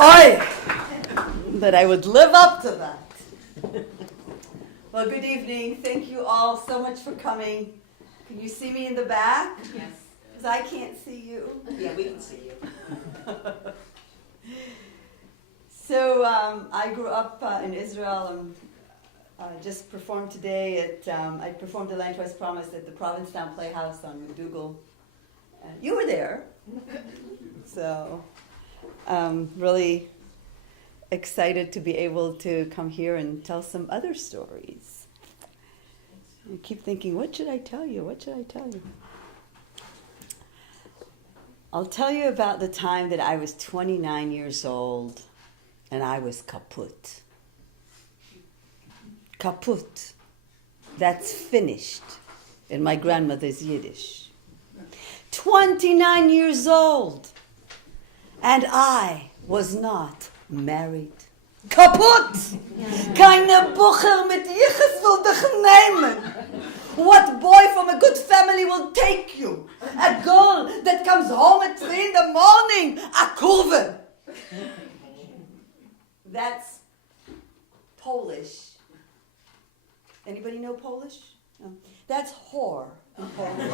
Oi! That I would live up to that. Well, good evening. Thank you all so much for coming. Can you see me in the back? Yes. Because I can't see you. Yeah, we can see you. So I grew up in Israel and just performed today at, I performed the Land Twice Promised at the Provincetown Playhouse on MacDougall. You were there. So really excited to be able to come here and tell some other stories. I keep thinking, what should I tell you? What should I tell you? I'll tell you about the time that I was 29 years old and I was kaput. Kaput. That's finished in my grandmother's Yiddish. 29 years old and I was not married. Kaput! Keine Bucher mit Yiches will dich nehmen. What boy from a good family will take you? A girl that comes home at 3 in the morning. A kurve. That's Polish. Anybody know Polish? No. That's whore in Polish.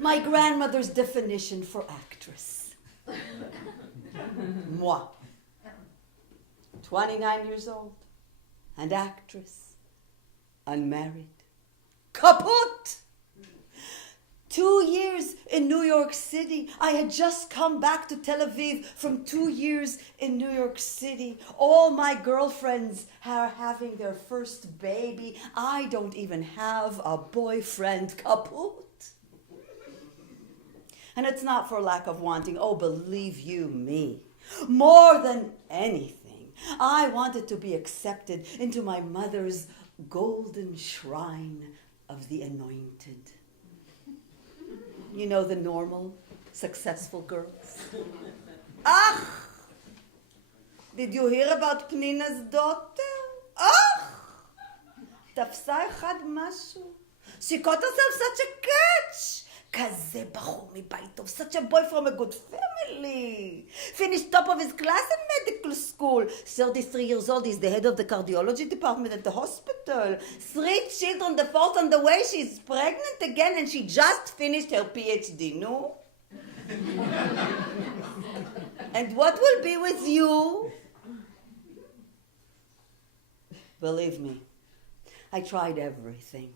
My grandmother's definition for actress. Moi. 29 years old. And actress. Unmarried. Kaput! 2 years in New York City. I had just come back to Tel Aviv from 2 years in New York City. All my girlfriends are having their first baby. I don't even have a boyfriend. Kaput! And it's not for lack of wanting. Oh, believe you me. More than anything, I wanted to be accepted into my mother's golden shrine of the anointed. You know, the normal, successful girls. Ach! Did you hear about Pnina's daughter? Ach! תפסה אחד משהו. She got herself such a catch. כזה בחור מבית טוב, such a boy from a good family. Finished top of his class in medical school. 33 years old, he's the head of the cardiology department at the hospital. 3 children, the 4th on the way. She's pregnant again and she just finished her PhD, no? And what will be with you? Believe me, I tried everything.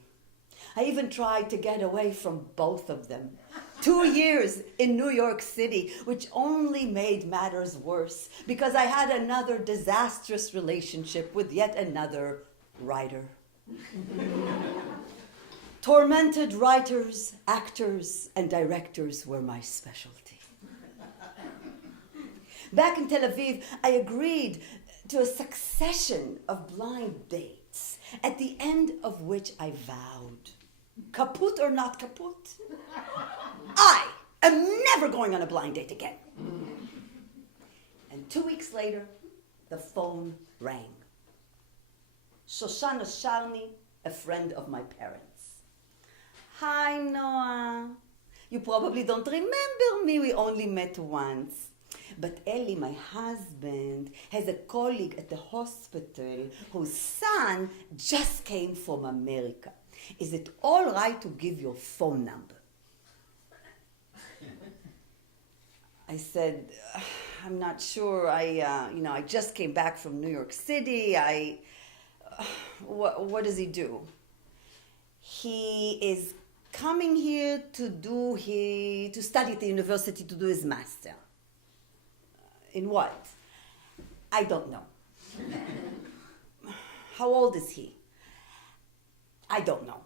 I even tried to get away from both of them. 2 years in New York City, which only made matters worse because I had another disastrous relationship with yet another writer. Tormented writers, actors, and directors were my specialty. Back in Tel Aviv, I agreed to a succession of blind dates, at the end of which I vowed, kaput or not kaput, I am never going on a blind date again. And 2 weeks later, the phone rang. Shoshana Shalny, a friend of my parents. Hi, Noah. You probably don't remember me. We only met once. But Eli, my husband, has a colleague at the hospital whose son just came from America. Is it all right to give your phone number? I said, I'm not sure. I just came back from New York City. What does he do? He is coming here to study at the university to do his master. In what? I don't know. How old is he? I don't know.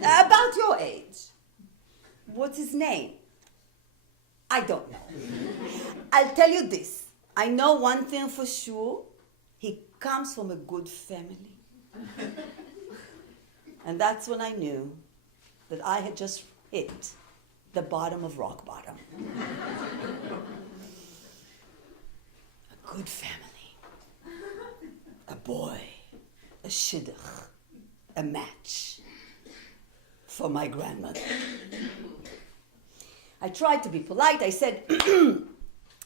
About your age. What's his name? I don't know. I'll tell you this. I know one thing for sure. He comes from a good family. And that's when I knew that I had just hit the bottom of rock bottom. A good family. A boy. A shidduch. A match for my grandmother. I tried to be polite. I said,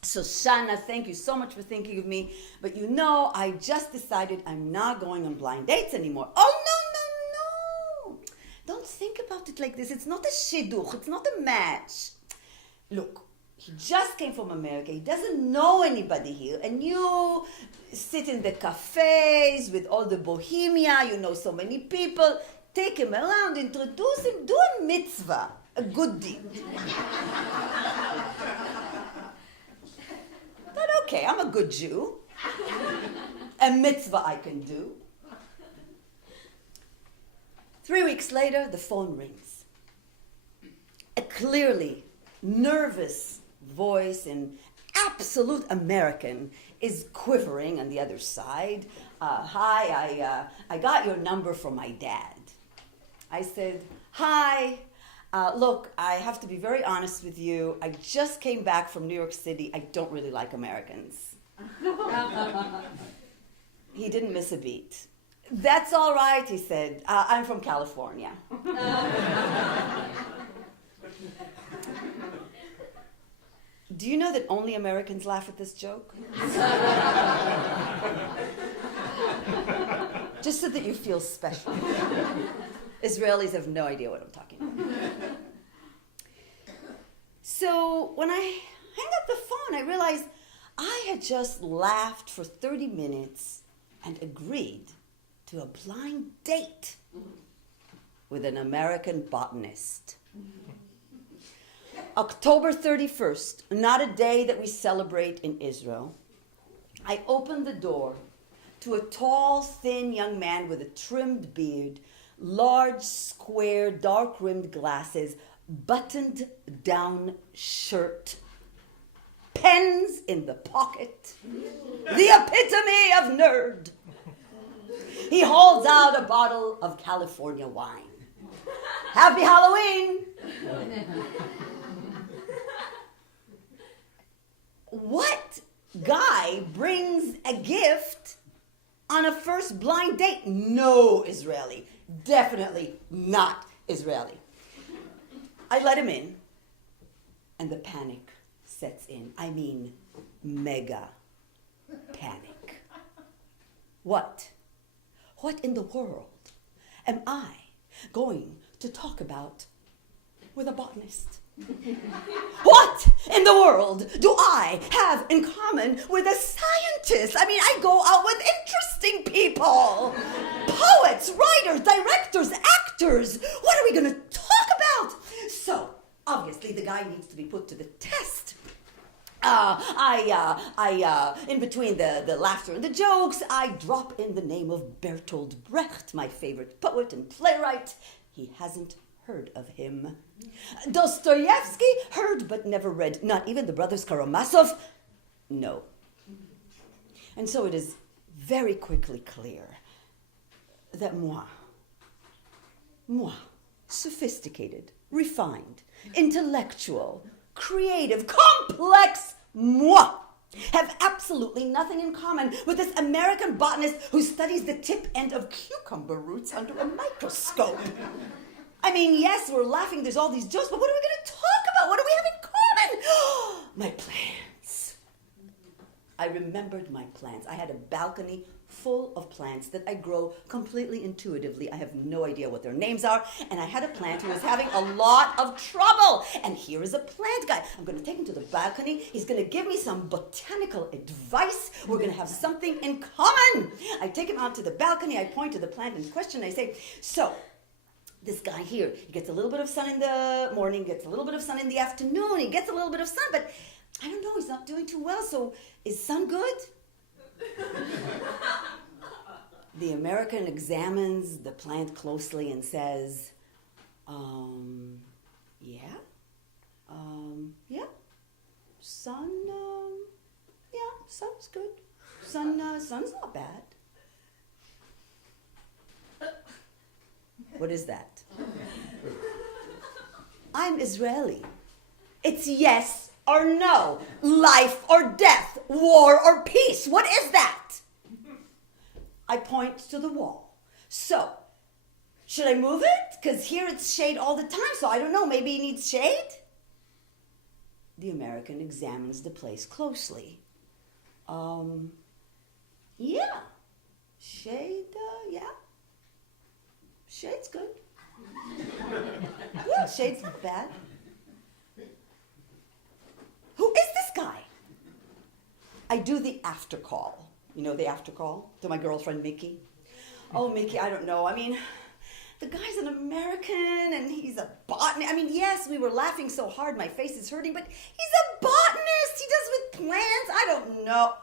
So Shana, thank you so much for thinking of me. But you know, I just decided I'm not going on blind dates anymore. Oh, no. Don't think about it like this. It's not a shidduch. It's not a match. Look, he just came from America. He doesn't know anybody here. And you sit in the cafes with all the bohemia. You know so many people. Take him around, introduce him, do a mitzvah, a good deed. But okay, I'm a good Jew. A mitzvah I can do. 3 weeks later, the phone rings. A clearly nervous voice in absolute American is quivering on the other side. Hi, I got your number from my dad. I said, hi, look, I have to be very honest with you. I just came back from New York City. I don't really like Americans. He didn't miss a beat. That's all right, he said. I'm from California. Do you know that only Americans laugh at this joke? Just so that you feel special. Israelis have no idea what I'm talking about. So when I hang up the phone, I realized I had just laughed for 30 minutes and agreed to a blind date with an American botanist. October 31st, not a day that we celebrate in Israel, I opened the door to a tall, thin young man with a trimmed beard, large, square, dark-rimmed glasses, buttoned-down shirt, pens in the pocket, the epitome of nerd. He holds out a bottle of California wine. Happy Halloween! What guy brings a gift on a first blind date? No Israeli. Definitely not Israeli. I let him in, and the panic sets in. I mean, mega panic. What in the world am I going to talk about with a botanist? What in the world do I have in common with a scientist? I mean, I go out with interesting people. Poets, writers, directors, actors. What are we going to talk about? So, obviously, the guy needs to be put to the test. In between the laughter and the jokes, I drop in the name of Bertolt Brecht, my favorite poet and playwright. He hasn't heard of him. Dostoevsky, heard but never read. Not even the brothers Karamazov? No. And so it is very quickly clear that moi, sophisticated, refined, intellectual, creative, complex moi, have absolutely nothing in common with this American botanist who studies the tip end of cucumber roots under a microscope. I mean, yes, we're laughing, there's all these jokes, but what are we going to talk about? What do we have in common? My plants. I remembered my plants. I had a balcony full of plants that I grow completely intuitively. I have no idea what their names are, and I had a plant who was having a lot of trouble. And here is a plant guy. I'm going to take him to the balcony. He's going to give me some botanical advice. We're going to have something in common. I take him out to the balcony. I point to the plant in question. I say, so, this guy here, he gets a little bit of sun in the morning, gets a little bit of sun in the afternoon, he gets a little bit of sun, but I don't know, he's not doing too well, so is sun good? The American examines the plant closely and says, yeah, sun, sun's good. Sun's not bad. What is that? I'm Israeli. It's yes or no, life or death, war or peace. What is that? I point to the wall. So, should I move it? Because here it's shade all the time, so I don't know, maybe it needs shade? The American examines the place closely. Yeah. Shade, yeah. Shade's good. Yeah, shade's not bad. Who is this guy? I do the after call. You know the after call to my girlfriend, Mickey? Oh, Mickey, I don't know. I mean, the guy's an American and he's a botanist. I mean, yes, we were laughing so hard my face is hurting, but he's a botanist. He does with plants. I don't know.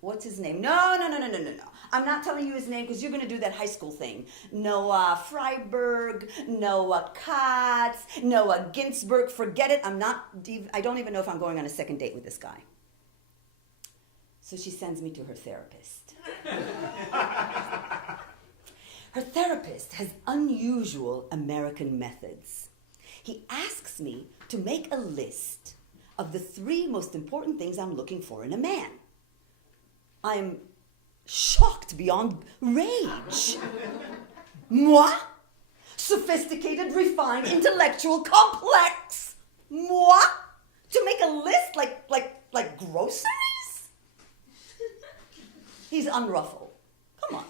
What's his name? No. I'm not telling you his name because you're going to do that high school thing. Noah Freiberg, Noah Katz, Noah Ginsberg. Forget it. I don't even know if I'm going on a second date with this guy. So she sends me to her therapist. Her therapist has unusual American methods. He asks me to make a list of the 3 most important things I'm looking for in a man. I'm shocked beyond rage. Moi? Sophisticated, refined, intellectual, complex. Moi? To make a list like groceries? He's unruffled. Come on.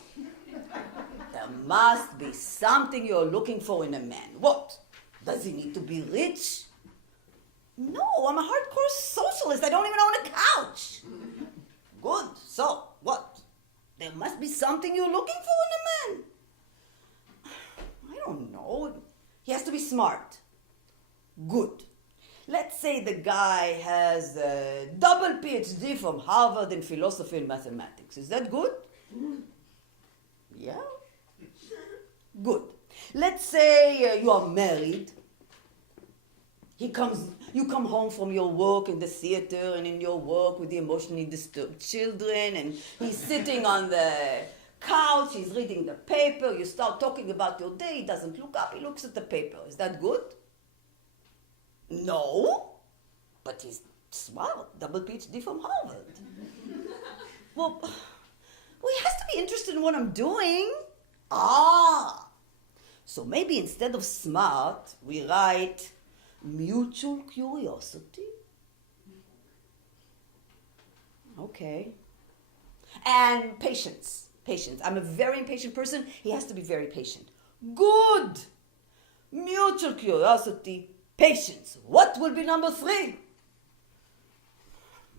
There must be something you're looking for in a man. What? Does he need to be rich? No, I'm a hardcore socialist. I don't even own a couch. Good. So, what? There must be something you're looking for in a man. I don't know. He has to be smart. Good. Let's say the guy has a double PhD from Harvard in philosophy and mathematics. Is that good? Yeah. Good. Let's say you are married. You come home from your work in the theater and in your work with the emotionally disturbed children, and he's sitting on the couch, he's reading the paper, you start talking about your day, he doesn't look up, he looks at the paper. Is that good? No, but he's smart, double PhD from Harvard. Well, he has to be interested in what I'm doing. So maybe instead of smart, we write mutual curiosity. Okay. And patience. I'm a very impatient person. He has to be very patient. Good. Mutual curiosity, patience. What will be number 3?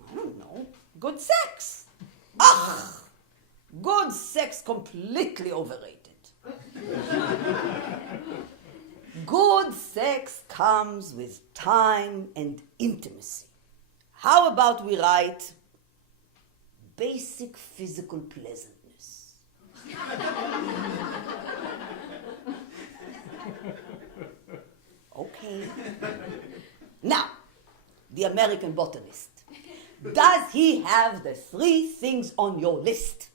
I don't know. Good sex. Good sex, completely overrated. Good sex comes with time and intimacy. How about we write basic physical pleasantness? Okay. Now, the American botanist. Does he have the 3 things on your list?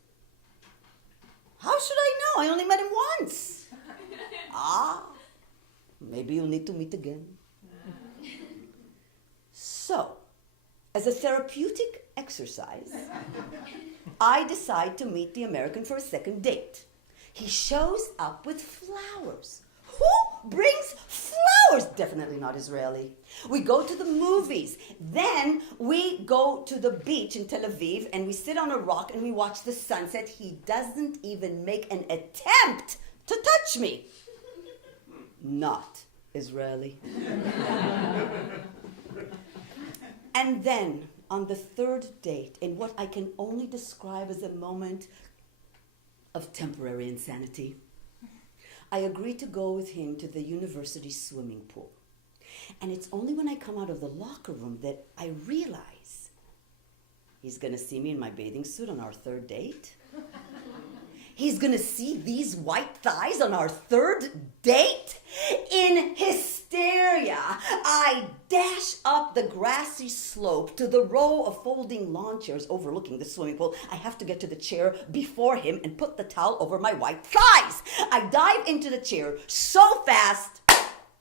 How should I know? I only met him once. Maybe you'll need to meet again. So, as a therapeutic exercise, I decide to meet the American for a second date. He shows up with flowers. Who brings flowers? Definitely not Israeli. We go to the movies. Then we go to the beach in Tel Aviv and we sit on a rock and we watch the sunset. He doesn't even make an attempt to touch me. Not Israeli. And then on the 3rd date, in what I can only describe as a moment of temporary insanity, I agree to go with him to the university swimming pool. And it's only when I come out of the locker room that I realize he's going to see me in my bathing suit on our 3rd date. He's going to see these white thighs on our 3rd date. In hysteria, I dash up the grassy slope to the row of folding lawn chairs overlooking the swimming pool. I have to get to the chair before him and put the towel over my white thighs. I dive into the chair so fast,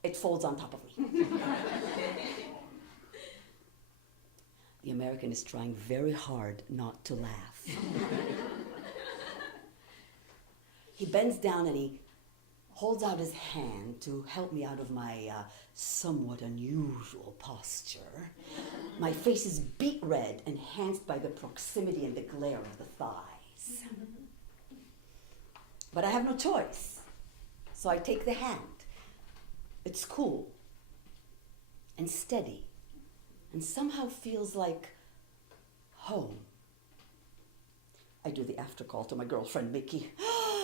it folds on top of me. The American is trying very hard not to laugh. He bends down and he holds out his hand to help me out of my somewhat unusual posture. My face is beet red, enhanced by the proximity and the glare of the thighs. But I have no choice, so I take the hand. It's cool and steady and somehow feels like home. I do the after call to my girlfriend, Mickey.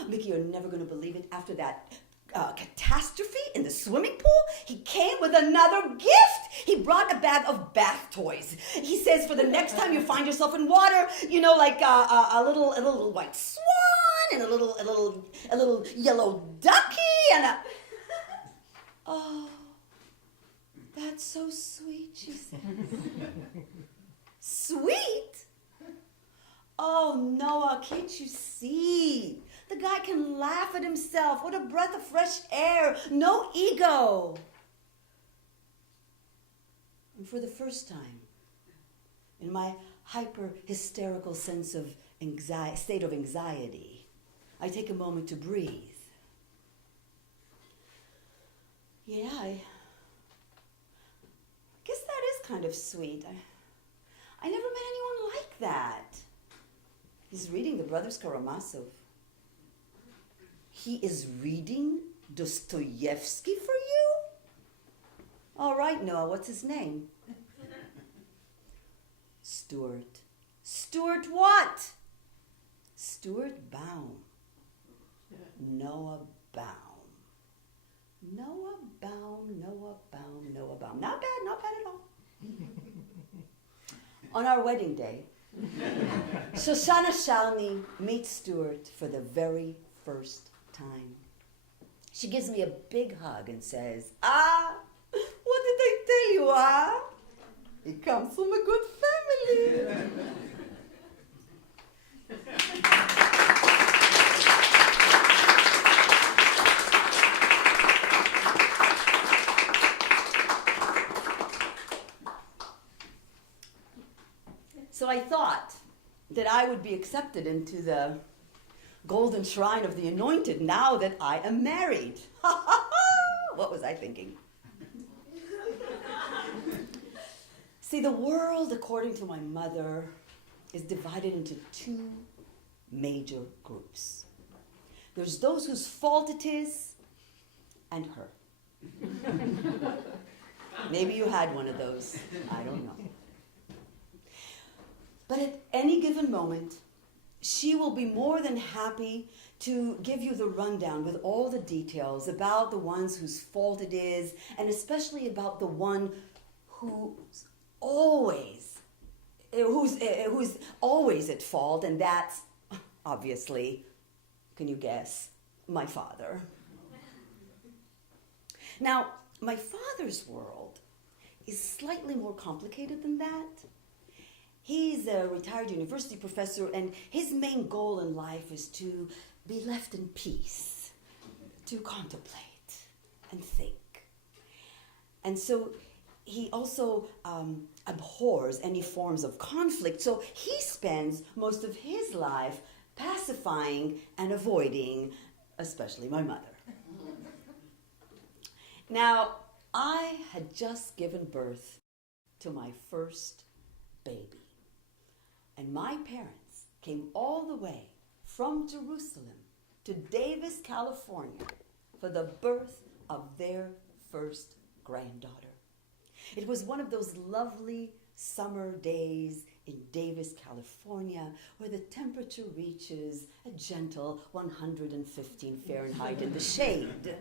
Mickey, you're never going to believe it. After that catastrophe in the swimming pool, he came with another gift. He brought a bag of bath toys. He says for the next time you find yourself in water, you know, like a little white swan and a little yellow ducky and a... Oh, that's so sweet, she said. Sweet? Oh, Noah, can't you see? The guy can laugh at himself. What a breath of fresh air. No ego. And for the first time, in my hyper-hysterical sense of state of anxiety, I take a moment to breathe. Yeah, I guess that is kind of sweet. I never met anyone like that. He's reading the Brothers Karamazov. He is reading Dostoevsky for you? All right, Noah, what's his name? Stuart. Stuart what? Stuart Baum. Noa Baum. Noa Baum, Noa Baum, Noa Baum. Not bad at all. On our wedding day, Shoshana Shalny meets Stuart for the very first time. She gives me a big hug and says, what did I tell you, He comes from a good family. So I thought that I would be accepted into the golden shrine of the anointed now that I am married. What was I thinking? See, the world, according to my mother, is divided into two major groups. There's those whose fault it is, and her. Maybe you had one of those. I don't know. But at any given moment, she will be more than happy to give you the rundown with all the details about the ones whose fault it is, and especially about the one who's always at fault, and that's, obviously, can you guess, my father. Now, my father's world is slightly more complicated than that. He's a retired university professor, and his main goal in life is to be left in peace, to contemplate and think. And so he also abhors any forms of conflict, so he spends most of his life pacifying and avoiding, especially my mother. Now, I had just given birth to my first baby. And my parents came all the way from Jerusalem to Davis, California for the birth of their first granddaughter. It was one of those lovely summer days in Davis, California, where the temperature reaches a gentle 115 Fahrenheit in the shade.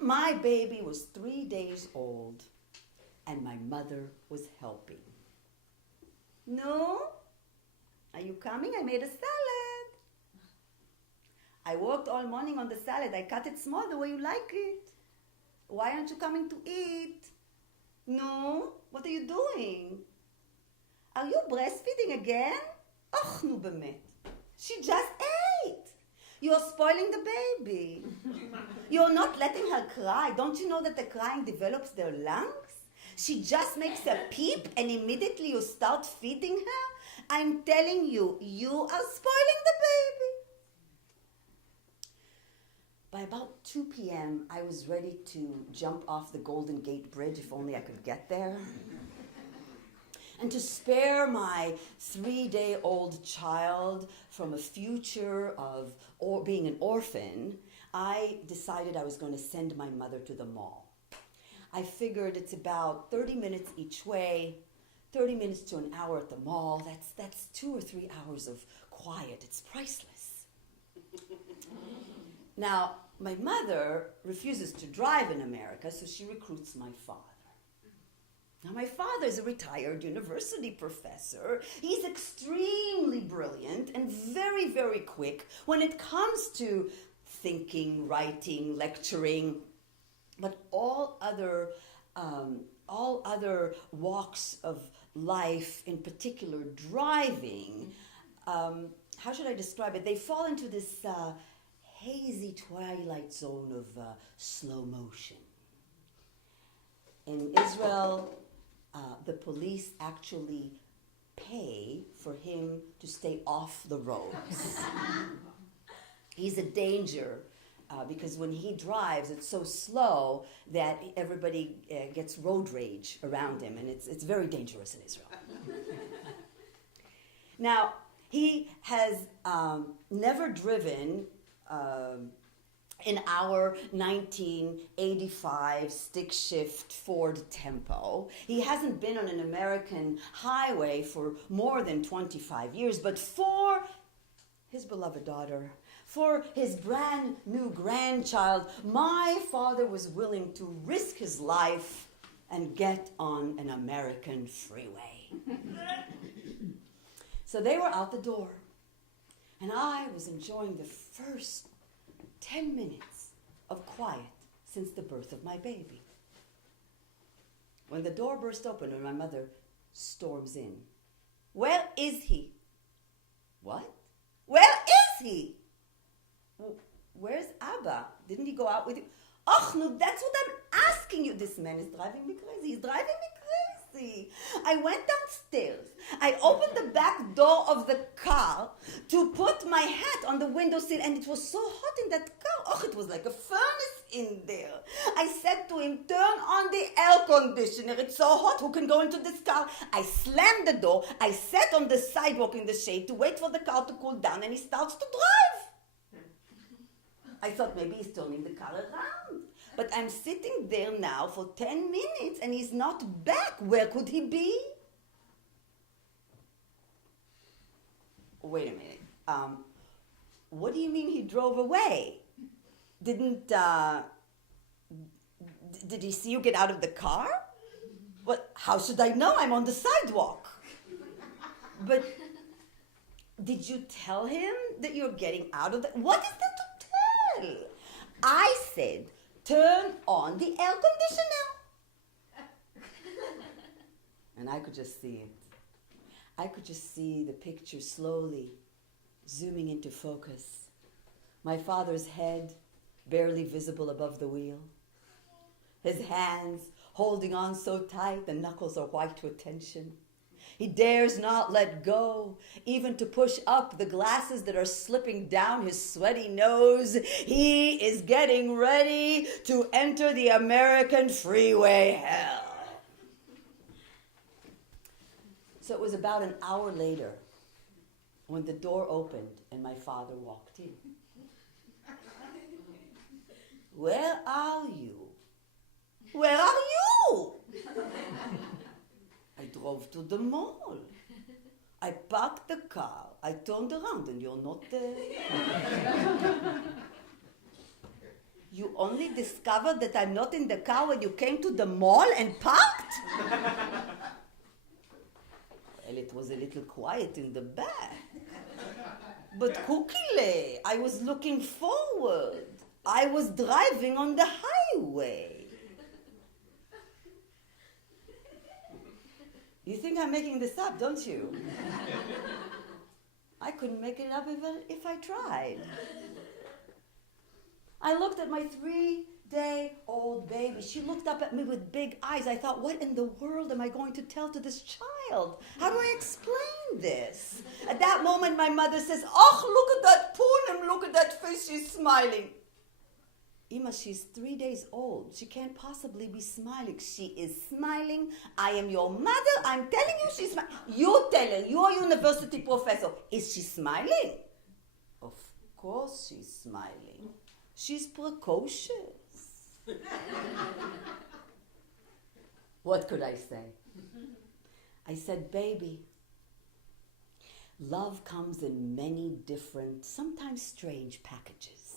My baby was 3 days old, and my mother was helping. No? Are you coming? I made a salad. I worked all morning on the salad. I cut it small the way you like it. Why aren't you coming to eat? No? What are you doing? Are you breastfeeding again? Och, nu bemet. She just ate. You're spoiling the baby. You're not letting her cry. Don't you know that the crying develops their lungs? She just makes a peep and immediately you start feeding her? I'm telling you, you are spoiling the baby. By about 2 p.m., I was ready to jump off the Golden Gate Bridge, if only I could get there. And to spare my 3-day-old child from a future of being an orphan, I decided I was going to send my mother to the mall. I figured it's about 30 minutes each way, 30 minutes to an hour at the mall. That's 2 or 3 hours of quiet. It's priceless. Now, my mother refuses to drive in America, so she recruits my father. Now, my father is a retired university professor. He's extremely brilliant and very, very quick when it comes to thinking, writing, lecturing. But all other walks of life, in particular driving, how should I describe it? They fall into this hazy twilight zone of slow motion. In Israel, the police actually pay for him to stay off the roads. He's a danger because when he drives, it's so slow that everybody gets road rage around him, and it's very dangerous in Israel. Now, he has never driven in our 1985 stick-shift Ford Tempo. He hasn't been on an American highway for more than 25 years, but for his beloved daughter, for his brand new grandchild, my father was willing to risk his life and get on an American freeway. So they were out the door, and I was enjoying the first 10 minutes of quiet since the birth of my baby. When the door burst open and my mother storms in. Where is he? What? Where is he? Where's Abba? Didn't he go out with you? Oh, no, that's what I'm asking you. This man is driving me crazy. He's driving me crazy. I went downstairs. I opened the back door of the car to put my hat on the windowsill, and it was so hot in that car. Oh, it was like a furnace in there. I said to him, turn on the air conditioner. It's so hot. Who can go into this car? I slammed the door. I sat on the sidewalk in the shade to wait for the car to cool down, and he starts to drive. I thought maybe he's turning the car around. But I'm sitting there now for 10 minutes and he's not back. Where could he be? Wait a minute. What do you mean he drove away? Did he see you get out of the car? What? How should I know? I'm on the sidewalk. But did you tell him that you're getting out of the... What is there to tell? I said, turn on the air conditioner. And I could just see it. I could just see the picture slowly zooming into focus. My father's head barely visible above the wheel. His hands holding on so tight the knuckles are white with tension. He dares not let go, even to push up the glasses that are slipping down his sweaty nose. He is getting ready to enter the American freeway hell. So it was about an hour later when the door opened and my father walked in. Where are you? Where are you? I drove to the mall. I parked the car. I turned around and you're not there. You only discovered that I'm not in the car when you came to the mall and parked? Well, it was a little quiet in the back. But Kukile, I was looking forward. I was driving on the highway. You think I'm making this up, don't you? I couldn't make it up even if I tried. I looked at my 3-day-old baby. She looked up at me with big eyes. I thought, what in the world am I going to tell to this child? How do I explain this? At that moment, my mother says, oh, look at that Punim, look at that face, she's smiling. Ima, she's 3 days old. She can't possibly be smiling. She is smiling. I am your mother. I'm telling you she's smiling. You tell her. You are university professor. Is she smiling? Of course she's smiling. She's precocious. What could I say? I said, baby, love comes in many different, sometimes strange packages.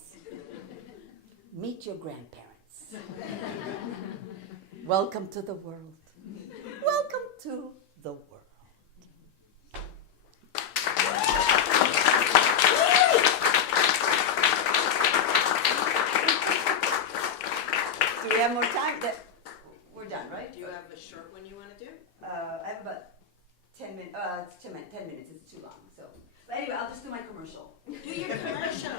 Meet your grandparents. Welcome to the world. Welcome to the world. Do we have more time? We're done, right? Do you have a short one you want to do? I have about 10 minutes. 10 minutes. It's too long. So, but anyway, I'll just do my commercial. Do your commercial.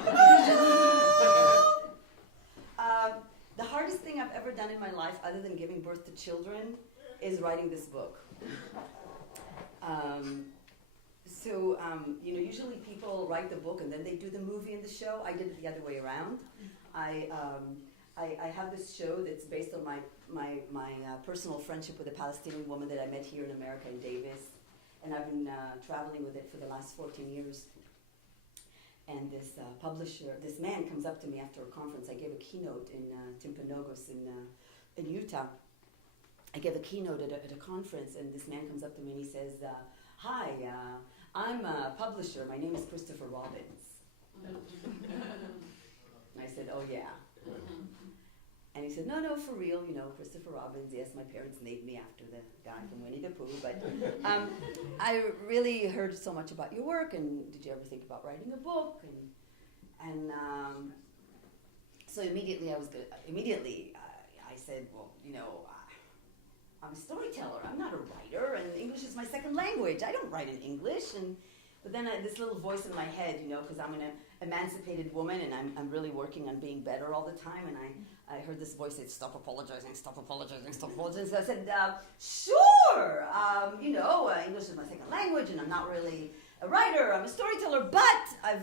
The hardest thing I've ever done in my life, other than giving birth to children, is writing this book. Usually people write the book and then they do the movie and the show. I did it the other way around. I have this show that's based on my personal friendship with a Palestinian woman that I met here in America in Davis, and I've been traveling with it for the last 14 years. And this this man comes up to me after a conference. I gave a keynote in Timpanogos in Utah. I gave a keynote at a conference, and this man comes up to me and he says, hi, I'm a publisher. My name is Christopher Robbins. And I said, oh yeah. And he said, no, for real, Christopher Robbins. Yes, my parents named me after the guy from Winnie the Pooh. But I really heard so much about your work, and did you ever think about writing a book? And so immediately I said, well, I'm a storyteller. I'm not a writer, and English is my second language. I don't write in English. But then this little voice in my head, because I'm an emancipated woman and I'm really working on being better all the time, and I heard this voice say, stop apologizing, stop apologizing, stop apologizing. So I said, sure, English is my second language and I'm not really a writer, I'm a storyteller, but I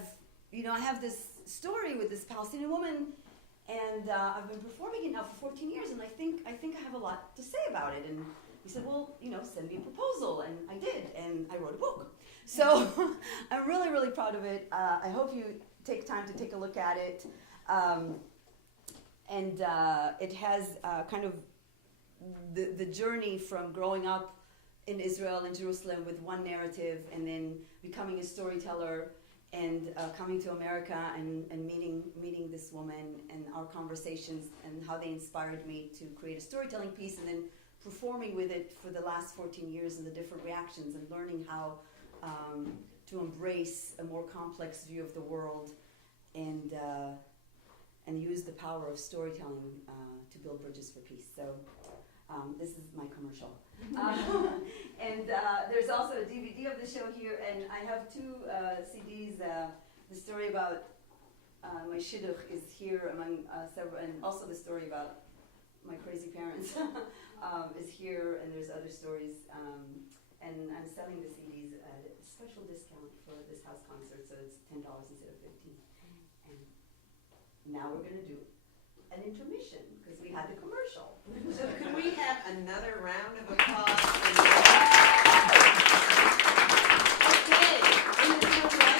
have this story with this Palestinian woman, and I've been performing it now for 14 years, and I think I have a lot to say about it. And he said, well, send me a proposal, and I did, and I wrote a book. So I'm really, really proud of it. I hope you take time to take a look at it. It has kind of the journey from growing up in Israel and Jerusalem with one narrative, and then becoming a storyteller, and coming to America and meeting this woman, and our conversations and how they inspired me to create a storytelling piece, and then performing with it for the last 14 years, and the different reactions, and learning how to embrace a more complex view of the world, and use the power of storytelling to build bridges for peace. So this is my commercial. There's also a DVD of the show here, and I have 2 CDs. The story about my shidduch is here among several, and also the story about my crazy parents is here, and there's other stories. And I'm selling the CDs at a special discount for this house concert, so it's $10 instead of $15. And now we're going to do an intermission because we had the commercial. So can we have another round of applause?